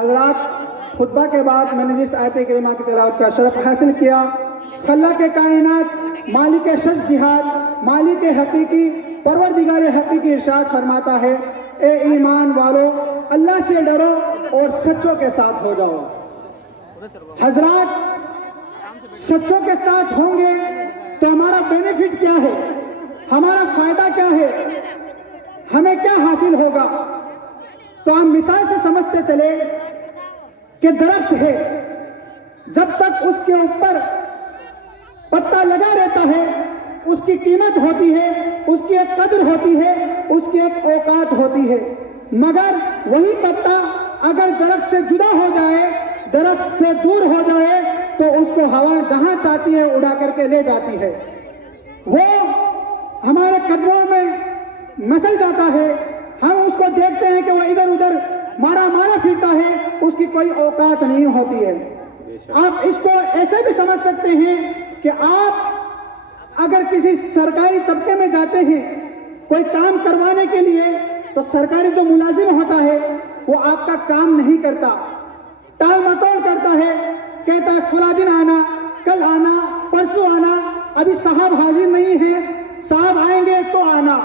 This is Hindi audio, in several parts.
हज़रात खुतबा के बाद मैंने जिस आयत करीमा की तिलावत का शरफ हासिल किया, खल्लाक़ कायनात, मालिक शर्अ जिहाद, मालिक हकीकी, परवरदिगार हकीकी इरशाद फरमाता है, ए ईमान वालो अल्लाह से डरो और सच्चों के साथ हो जाओ। हजरात, सच्चों के साथ होंगे तो हमारा बेनिफिट क्या है, हमारा फायदा क्या है, हमें क्या हासिल होगा। तो हम मिसाल से समझते चले कि दरख्त है, जब तक उसके ऊपर पत्ता लगा रहता है उसकी कीमत होती है, उसकी एक कदर होती है, उसकी एक औकात होती है। मगर वही पत्ता अगर दरख्त से जुदा हो जाए, दरख्त से दूर हो जाए, तो उसको हवा जहां चाहती है उड़ा करके ले जाती है। वो हमारे कदमों में मसल जाता है, हम उसको देखते हैं कि वो इधर उधर मारा फिरता है, उसकी कोई औकात नहीं होती है। आप इसको ऐसे भी समझ सकते हैं कि आप अगर किसी सरकारी तबके में जाते हैं कोई काम करवाने के लिए, तो सरकारी जो मुलाजिम होता है वो आपका काम नहीं करता, टाल मटोल करता है, कहता है फला दिन आना, कल आना, परसों आना, अभी साहब हाजिर नहीं है, साहब आएंगे तो आना।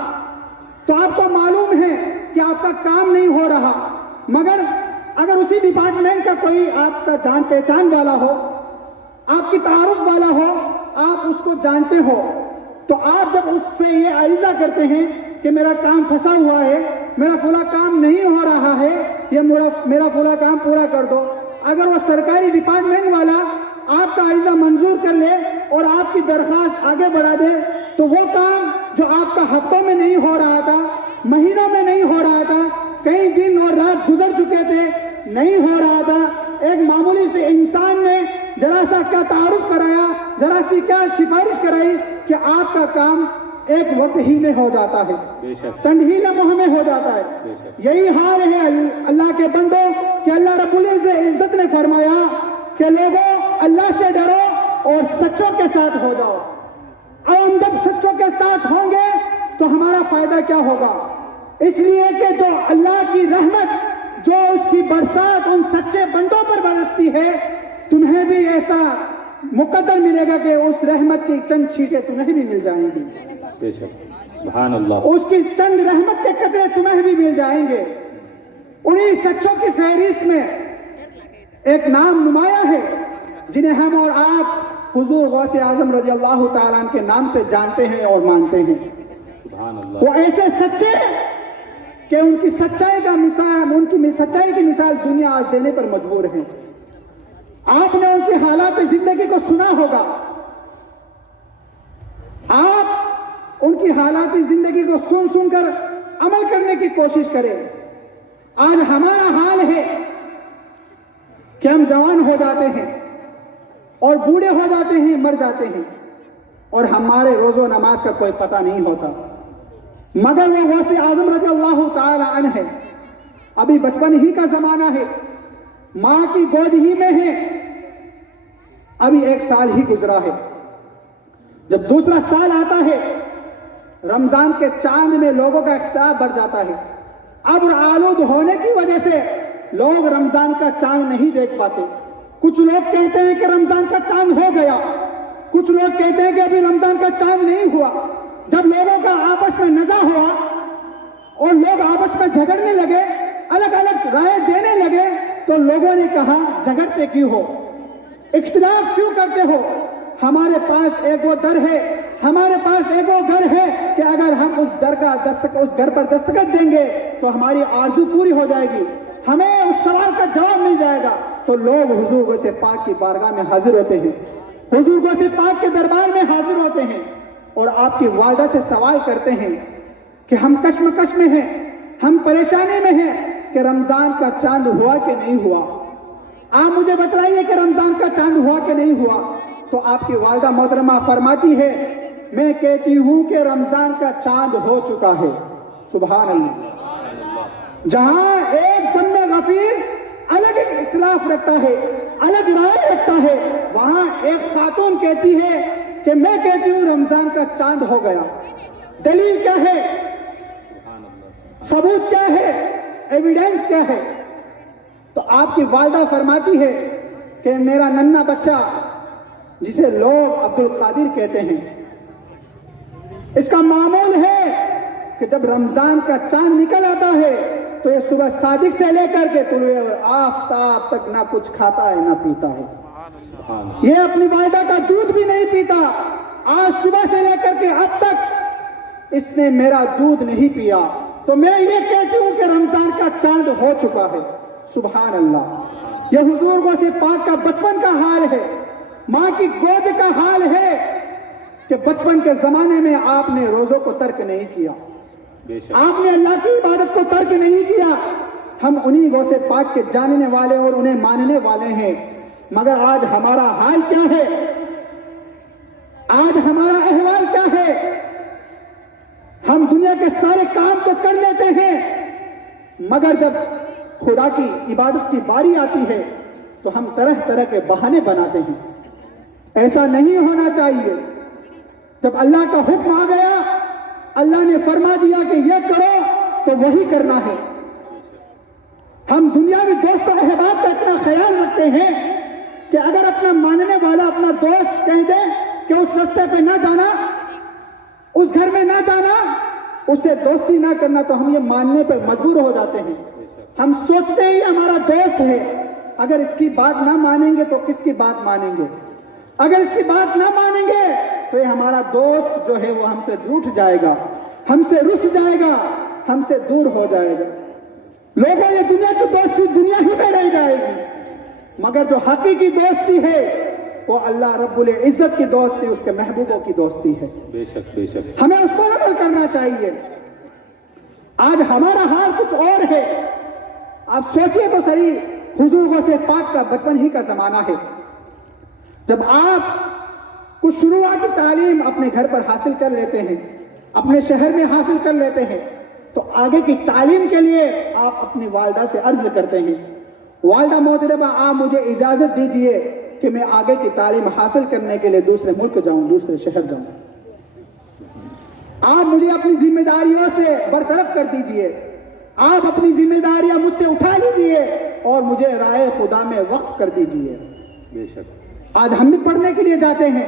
तो आपको मालूम है कि आपका काम नहीं हो रहा। मगर अगर उसी डिपार्टमेंट का कोई आपका जान पहचान वाला हो, आपकी तारुफ वाला हो, आप उसको जानते हो, तो आप जब उससे ये अर्ज़ा करते हैं कि मेरा काम फंसा हुआ है, मेरा फला काम नहीं हो रहा है, ये मेरा फला काम पूरा कर दो, अगर वो सरकारी डिपार्टमेंट वाला आपका अर्ज़ा मंजूर कर ले और आपकी दरख्वास्त आगे बढ़ा दे, तो वो काम जो आपका हफ्तों में नहीं हो रहा था, महीनों में नहीं हो रहा था, कई दिन और रात गुजर चुके थे, नहीं हो रहा था, एक मामूली से इंसान ने जरा सा क्या तारुफ कराया, जरा सी क्या सिफारिश कराई कि आपका काम एक वक्त ही में हो जाता है, चंद ही लम्हों में हो जाता है। यही हाल है अल्लाह के बंदों कि अल्लाह रब्बुल इज्जत ने फरमाया कि लोगों अल्लाह से डरो और सच्चों के साथ हो जाओ। अब हम जब सच्चों के साथ होंगे तो हमारा फायदा क्या होगा, इसलिए कि जो अल्लाह की रहमत, जो उसकी बरसात उन सच्चे बंदों पर बरसती है, तुम्हें भी ऐसा मुकद्दर मिलेगा कि उस रहमत की चंद छींटे तुम्हें भी मिल जाएंगी, सुभान अल्लाह, उसकी चंद रहमत के कतरे तुम्हें भी मिल जाएंगे। उन्हीं सच्चों की फहरिस्त में एक नाम नुमाया है जिन्हें हम और आप हुजूर गौसे आजम रज़ी अल्लाह तआला अन्हु के नाम से जानते हैं और मानते हैं। वो ऐसे सच्चे कि उनकी सच्चाई का मिसाल, उनकी सच्चाई की मिसाल दुनिया आज देने पर मजबूर है। आपने उनकी हालात जिंदगी को सुना होगा, आप उनकी हालात जिंदगी को सुन सुनकर अमल करने की कोशिश करें। आज हमारा हाल है कि हम जवान हो जाते हैं और बूढ़े हो जाते हैं, मर जाते हैं, और हमारे रोजो नमाज का कोई पता नहीं होता। मगर वो गौसे आजम रज़ी अल्लाह तआला अन्हु है, अभी बचपन ही का जमाना है, मां की गोद ही में है, अभी 1 साल ही गुजरा है। जब दूसरा साल आता है, रमजान के चांद में लोगों का इख्तिलाफ बढ़ जाता है। अब आलूद होने की वजह से लोग रमजान का चांद नहीं देख पाते। कुछ लोग कहते हैं कि रमजान का चांद हो गया, कुछ लोग कहते हैं कि अभी रमजान का चांद नहीं हुआ। जब लोगों का आपस में नज़ा हुआ और लोग आपस में झगड़ने लगे, अलग अलग राय देने लगे, तो लोगों ने कहा झगड़ते क्यों हो, इख्तिलाफ क्यों करते हो, हमारे पास एक वो दर है, हमारे पास एक वो घर है कि अगर हम उस घर पर दस्तखत देंगे तो हमारी आरज़ू पूरी हो जाएगी, हमें उस सवाल का जवाब मिल जाएगा। तो लोग हुजूर गौसे पाक की बारगाह में हाजिर होते हैं, हुजूर गौसे पाक के दरबार में हाजिर होते हैं और आपकी वालिदा से सवाल करते हैं कि हम कश्मकश में हैं, हम परेशानी में हैं कि रमजान का चांद हुआ कि नहीं हुआ, आप मुझे बताइए कि रमजान का चांद हुआ कि नहीं हुआ। तो आपकी वालिदा मोहतरमा फरमाती है, मैं कहती हूं कि रमजान का चांद हो चुका है। सुभान अल्लाह। जहां एक जम्मे गफीर अलग इख्तिलाफ रखता है, अलग राय रखता है, वहां एक खातून कहती है कि मैं कहती हूं रमजान का चांद हो गया। दलील क्या है, सबूत क्या है, एविडेंस क्या है? तो आपकी वालिदा फरमाती है कि मेरा नन्हा बच्चा, जिसे लोग अब्दुल कादिर कहते हैं, इसका मामूल है कि जब रमजान का चांद निकल आता है तो ये सुबह सादिक से लेकर के तुलुए आफताब तक ना कुछ खाता है ना पीता है। ये अपनी वालिदा का दूध भी नहीं पीता। आज सुबह से लेकर के अब तक इसने मेरा दूध नहीं पिया। तो मैं ये कहती हूं कि रमजान का चांद हो चुका है। सुभान अल्लाह। ये हुजूर गौसे पाक का बचपन का हाल है, मां की गोद का हाल है कि बचपन के जमाने में आपने रोजों को तर्क नहीं किया, आपने अल्लाह की इबादत को तर्क नहीं किया। हम उन्हीं गौसे पाक के जानने वाले और उन्हें मानने वाले हैं। मगर आज हमारा हाल क्या है? आज हमारा अहवाल क्या है? हम दुनिया के सारे काम तो कर लेते हैं, मगर जब खुदा की इबादत की बारी आती है तो हम तरह तरह के बहाने बनाते हैं। ऐसा नहीं होना चाहिए। जब अल्लाह का हुक्म आ गया, अल्लाह ने फरमा दिया कि यह करो, तो वही करना है। हम दुनियावी दोस्त और अहबाब का इतना ख्याल रखते हैं कि अगर अपना मानने वाला अपना दोस्त कह दे कि उस रास्ते पे ना जाना, उस घर में ना जाना, उससे दोस्ती ना करना, तो हम ये मानने पर मजबूर हो जाते हैं। हम सोचते हैं ये हमारा दोस्त है, अगर इसकी बात ना मानेंगे तो किसकी बात मानेंगे? अगर इसकी बात ना मानेंगे तो ये हमारा दोस्त जो है वो हमसे रूठ जाएगा, हमसे रुस जाएगा, हमसे दूर हो जाएगा। लोगों, ये दुनिया की दोस्ती दुनिया ही में रह जाएगी, मगर जो हकीकी दोस्ती है वो अल्लाह रब्बुल इज्जत की दोस्ती, उसके महबूबों की दोस्ती है। बेशक बेशक हमें उस पर अमल करना चाहिए। आज हमारा हाल कुछ और है। आप सोचिए तो सही, हुजूर गौसे पाक का बचपन ही का जमाना है। जब आप कुछ शुरुआती तालीम अपने घर पर हासिल कर लेते हैं, अपने शहर में हासिल कर लेते हैं, तो आगे की तालीम के लिए आप अपनी वालिदा से अर्ज करते हैं, वालिदा मोहतरमा, आप मुझे इजाजत दीजिए कि मैं आगे की तालीम हासिल करने के लिए दूसरे मुल्क जाऊं, दूसरे शहर जाऊं। आप मुझे अपनी जिम्मेदारियों से बरतरफ कर दीजिए, आप अपनी जिम्मेदारियां मुझसे उठा लीजिए और मुझे राय खुदा में वक्फ कर दीजिए। बेशक आज हम भी पढ़ने के लिए जाते हैं,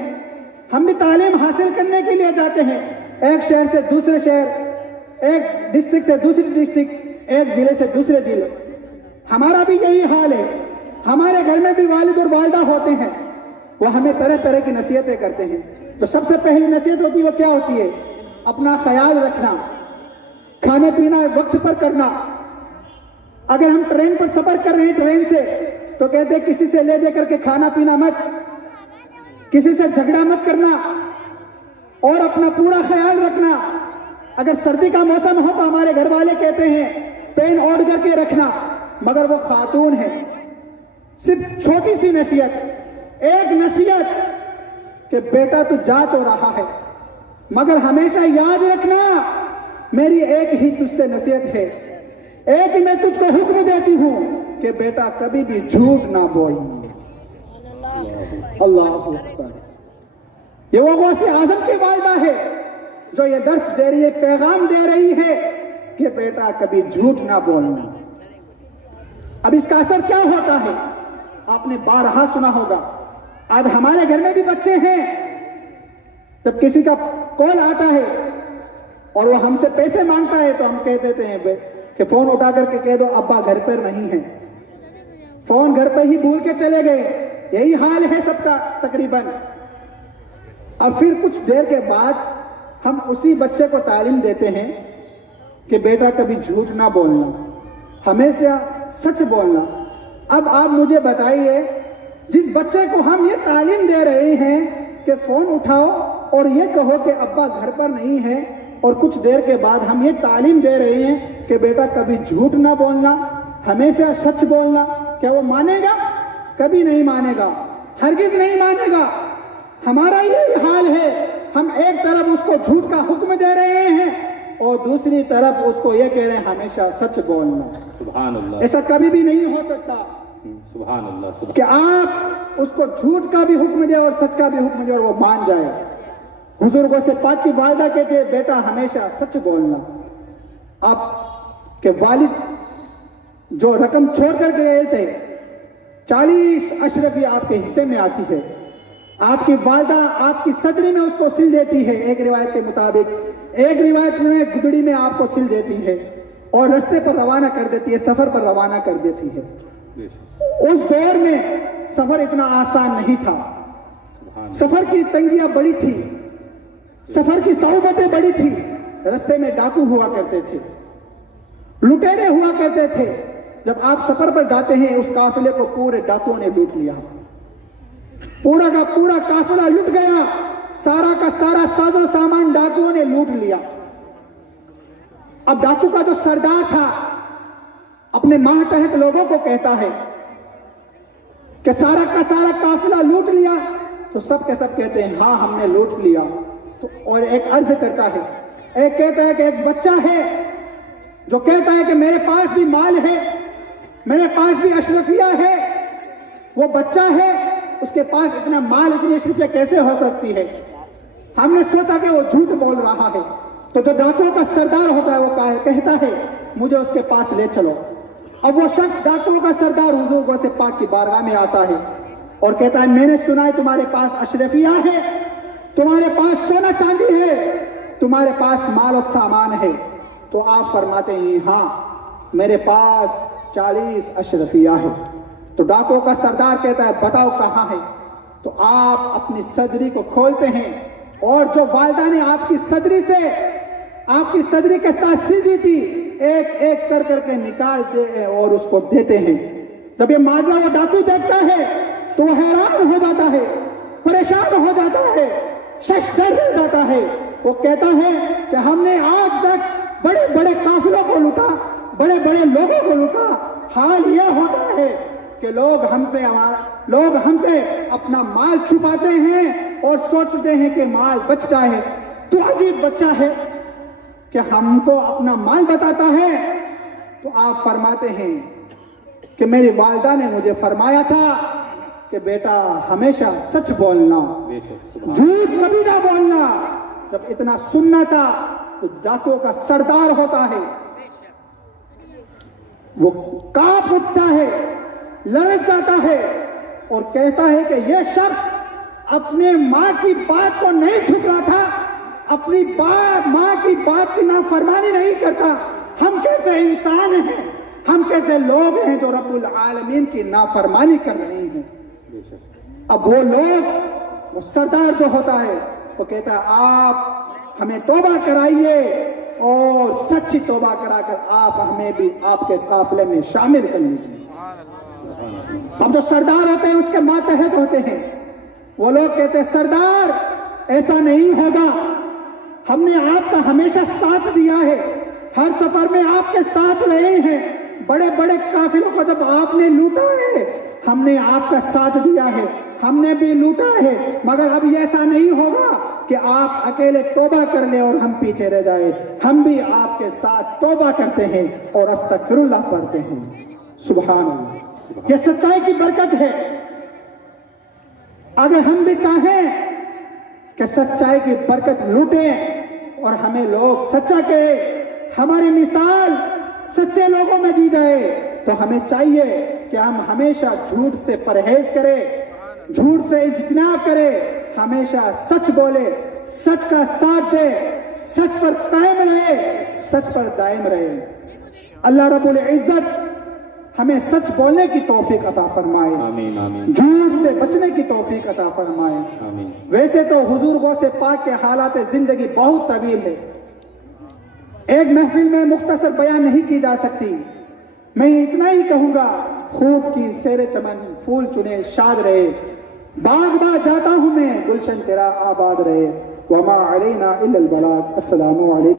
हम भी तालीम हासिल करने के लिए जाते हैं, एक शहर से दूसरे शहर, एक डिस्ट्रिक्ट से दूसरी डिस्ट्रिक्ट, एक जिले से दूसरे जिले। हमारा भी यही हाल है। हमारे घर में भी वालिद और वालिदा होते हैं, वो हमें तरह तरह की नसीहतें करते हैं। तो सबसे पहली नसीहत होती है वो क्या होती है? अपना ख्याल रखना, खाने पीना वक्त पर करना। अगर हम ट्रेन पर सफर कर रहे हैं ट्रेन से, तो कहते हैं किसी से ले दे करके खाना पीना मत, किसी से झगड़ा मत करना और अपना पूरा ख्याल रखना। अगर सर्दी का मौसम हो तो हमारे घर वाले कहते हैं पेन ओढ़ करके रखना, मगर वो खातून है। सिर्फ छोटी सी नसीहत, एक नसीहत कि बेटा तू जा तो रहा है, मगर हमेशा याद रखना मेरी एक ही तुझसे नसीहत है, एक ही मैं तुझको हुक्म देती हूं कि बेटा कभी भी झूठ ना बोलना। अल्लाह अकबर। ये वो गौसे आजम की वालिदा है जो ये दर्स दे रही है, पैगाम दे रही है कि बेटा कभी झूठ ना बोलना। अब इसका असर क्या होता है? आपने बारहा सुना होगा। आज हमारे घर में भी बच्चे हैं, जब किसी का कॉल आता है और वो हमसे पैसे मांगता है तो हम कह देते हैं कि फोन उठा करके कह दो अब्बा घर पर नहीं है, फोन घर पर ही भूल के चले गए। यही हाल है सबका तकरीबन। अब फिर कुछ देर के बाद हम उसी बच्चे को तालीम देते हैं कि बेटा कभी झूठ ना बोलना, हमेशा सच बोलना। अब आप मुझे बताइए, जिस बच्चे को हम ये तालीम दे रहे हैं कि फोन उठाओ और ये कहो कि अब्बा घर पर नहीं है, और कुछ देर के बाद हम ये तालीम दे रहे हैं कि बेटा कभी झूठ ना बोलना, हमेशा सच बोलना, क्या वो मानेगा? कभी नहीं मानेगा, हरगिज नहीं मानेगा। हमारा यही हाल है। हम एक तरफ उसको झूठ का हुक्म दे रहे हैं और दूसरी तरफ उसको ये कह रहे हैं हमेशा सच बोलना। सुभान अल्लाह। ऐसा कभी भी नहीं हो सकता सुभान अल्लाह कि आप उसको झूठ का भी हुक्म दे और सच का भी हुक्म दे और वो मान जाए। हुजूर से पाक की वालिदा कहते हैं बेटा हमेशा सच बोलना। आपके वालिद जो रकम छोड़ करके गए थे 40 अशरफी आपके हिस्से में आती है। आपकी वालदा आपकी सदरी में उसको सिल देती है एक रिवायत के मुताबिक, एक रिवायत में गुदड़ी में आपको सिल देती है और रास्ते पर रवाना कर देती है, सफर पर रवाना कर देती है। उस दौर में सफर इतना आसान नहीं था, सफर की तंगियां बड़ी थी, सफर की सौबतें बड़ी थी। रास्ते में डाकू हुआ करते थे, लुटेरे हुआ करते थे। जब आप सफर पर जाते हैं उस काफिले को पूरे डाकुओं ने लूट लिया, पूरा का पूरा काफिला लुट गया, सारा का सारा साजो सामान डाकुओं ने लूट लिया। अब डाकू का जो सरदार था अपने मातहत लोगों को कहता है कि सारा का सारा काफिला लूट लिया, तो सब के सब कहते हैं हाँ हमने लूट लिया। तो और एक अर्ज करता है, एक कहता है कि एक बच्चा है जो कहता है कि मेरे पास भी माल है, मेरे पास भी अशरफिया है। वो बच्चा है, उसके पास इतना माल इतनी अशरफिया कैसे हो सकती है? हमने सोचा कि वो झूठ बोल रहा है। तो जो डाकुओं का सरदार होता है वो कहता है मुझे उसके पास ले चलो। अब वो शख्स डाकुओं का सरदार हुजूर गौसे पाक की बारगाह में आता है और कहता है मैंने सुना है तुम्हारे पास अशरफिया है, तुम्हारे पास सोना चांदी है, तुम्हारे पास माल और सामान है। तो आप फरमाते हैं हाँ मेरे पास 40 अशरफिया है। तो डाकुओं का सरदार कहता है बताओ कहां है? तो आप अपनी सदरी को खोलते हैं और जो वालदा ने आपकी सदरी के साथ सिल दी थी एक एक कर करके निकाल दे और उसको देते हैं। जब ये माजरा वो डाकू देखता है तो वो हैरान हो जाता है, परेशान हो जाता है, शशदर रह जाता है। वो कहता है कि हमने आज तक बड़े बड़े काफिलों को लूटा, बड़े बड़े लोगों को लूटा, हाल यह होता है कि लोग हमसे अपना माल छुपाते हैं और सोचते हैं कि माल बच जाए। तो अजीब बच्चा है कि हमको अपना माल बताता है। तो आप फरमाते हैं कि मेरी वालिदा ने मुझे फरमाया था कि बेटा हमेशा सच बोलना, झूठ कभी ना बोलना। जब इतना सुनना था तो डाकुओं का सरदार होता है, वो कांप उठता है, लड़क जाता है और कहता है कि यह शख्स अपने मां की बात को नहीं ठुकरा था, अपनी मां की बात की नाफरमानी नहीं करता। हम कैसे इंसान हैं, हम कैसे लोग हैं जो रब्बुल आलमीन की नाफरमानी कर रहे हैं। अब वो लोग, वो सरदार जो होता है वो कहता है आप हमें तौबा कराइए और सच्ची तौबा कराकर आप हमें भी आपके काफिले में शामिल कर लीजिए। अब जो सरदार होते हैं उसके मातहत होते हैं, वो लोग कहते हैं सरदार ऐसा नहीं होगा, हमने आपका हमेशा साथ दिया है, हर सफर में आपके साथ रहे हैं, बड़े बड़े काफिलों को जब आपने लूटा है हमने आपका साथ दिया है, हमने भी लूटा है। मगर अब ऐसा नहीं होगा कि आप अकेले तौबा कर ले और हम पीछे रह जाए। हम भी आपके साथ तौबा करते हैं और अस्तगफिरुल्लाह पढ़ते हैं। सुभान अल्लाह, यह सच्चाई की बरकत है। अगर हम भी चाहें कि सच्चाई की बरकत लूटें और हमें लोग सच्चा कहे, हमारी मिसाल सच्चे लोगों में दी जाए, तो हमें चाहिए कि हम हमेशा झूठ से परहेज करें, झूठ से इज्तिनाब करें, हमेशा सच बोले, सच का साथ दे, सच पर कायम रहे, सच पर दायम रहे। अल्लाह रब्बुल इज्जत हमें सच बोलने की तौफीक अता फरमाए, आमीन आमीन। झूठ से बचने की तौफीक अता फरमाए। आमीन। वैसे तो हुजूर गौसे पाक के हालात जिंदगी बहुत तवील है, एक महफिल में मुख्तसर बयान नहीं की जा सकती। मैं इतना ही कहूंगा, खूब की सेरे चमन, फूल चुने शाद रहे, बाग बाग जाता हूं मैं, गुलशन तेरा आबाद रहे। वमा अलैना इल्लल बलाग। अस्सलामु अलैकुम।